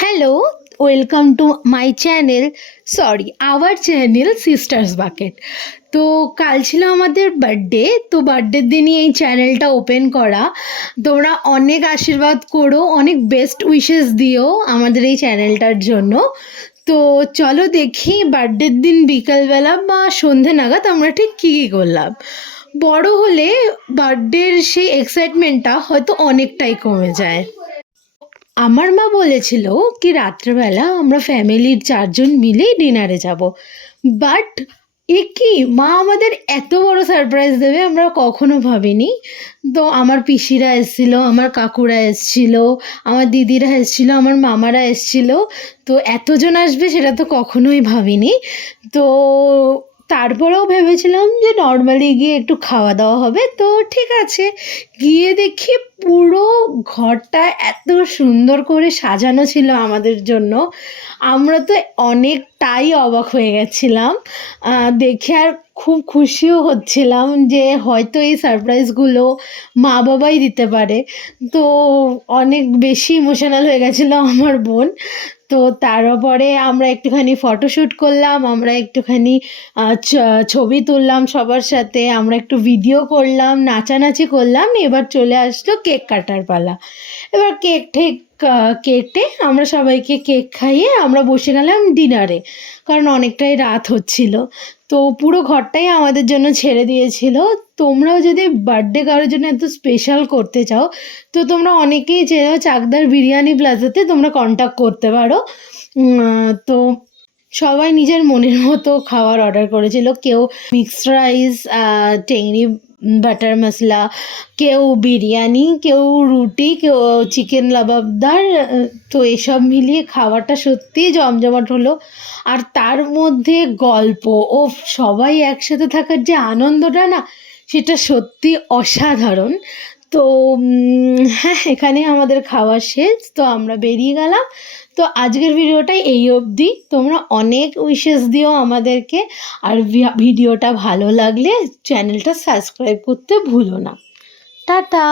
Hello, welcome to my channel, sorry our channel sisters bucket. তো কাল ছিল আমাদের বার্থডে, তো বার্থডের দিনই এই চ্যানেলটা ওপেন করা। তোমরা অনেক আশীর্বাদ করো, অনেক বেস্ট উইশেস দিও আমাদের এই চ্যানেলটার জন্য। তো চলো দেখি বার্থডের দিন বিকালবেলা বা সন্ধে নাগাদ আমরা ঠিক কী কী করলাম। বড় হলে বার্থডের সেই এক্সাইটমেন্টটা হয়তো অনেকটাই কমে যায়। আমার মা বলেছিল কি রাত্রেবেলা আমরা ফ্যামিলির 4 জন মিলেই ডিনারে যাব, বাট এ কি মা আমাদের এত বড় সারপ্রাইজ দেবে আমরা কখনো ভাবিনি। তো আমার পিসিরা এসেছিল, আমার কাকুরা এসেছিল, আমার দিদিরা এসেছিল, আমার মামারা এসেছিল। তো এতজন আসবে সেটা তো কখনোই ভাবিনি। তো তারপরেও ভেবেছিলাম যে নর্মালি গিয়ে একটু খাওয়া দাওয়া হবে, তো ঠিক আছে। গিয়ে দেখি পুরো ঘরটা এত সুন্দর করে সাজানো ছিল আমাদের জন্য। আমরা তো অনেকটাই অবাক হয়ে গেছিলাম দেখে, আর খুব খুশিও হচ্ছিলাম যে হয়তো এই সারপ্রাইজগুলো মা বাবাই দিতে পারে। তো অনেক বেশি ইমোশনাল হয়ে গেছিলো আমার বোন। তো তারপরে আমরা একটুখানি ফটোশ্যুট করলাম, আমরা একটুখানি ছবি তুললাম সবার সাথে, আমরা একটু ভিডিও করলাম, নাচানাচি করলাম। এবার চলে আসলো কেক কাটার পালা। এবার কেক ঠেক কেটে আমরা সবাইকে কেক খাইয়ে আমরা বসে গেলাম ডিনারে, কারণ অনেকটাই রাত হচ্ছিল। তো পুরো ঘরটাই আমাদের জন্য ছেড়ে দিয়েছিল। তোমরাও যদি বার্থডে কারোর জন্য এত স্পেশাল করতে চাও, তো তোমরা অনেকেই চেনো চাকদার বিরিয়ানি প্লাজাতে তোমরা কন্ট্যাক্ট করতে পারো। তো সবাই নিজের মনের মতো খাবার অর্ডার করেছিল। কেউ মিক্সড রাইস, টেংরি বাটার মশলা, কেউ বিরিয়ানি, কেউ রুটি, কেউ চিকেন লাবাবদার। তো এসব মিলিয়ে খাওয়াটা সত্যিই জমজমাট হলো। আর তার মধ্যে গল্প, ওফ, সবাই একসাথে থাকার যে আনন্দটা না, সেটা সত্যি অসাধারণ। তো হ্যাঁ, এখানে আমাদের খাওয়া শেষ, তো আমরা বেরিয়ে গেলাম। তো আজকের ভিডিওটাই এই অবধি। তোমরা অনেক উইশেস দিও আমাদেরকে, আর ভিডিওটা ভালো লাগলে চ্যানেলটা সাবস্ক্রাইব করতে ভুলো না। টাটা।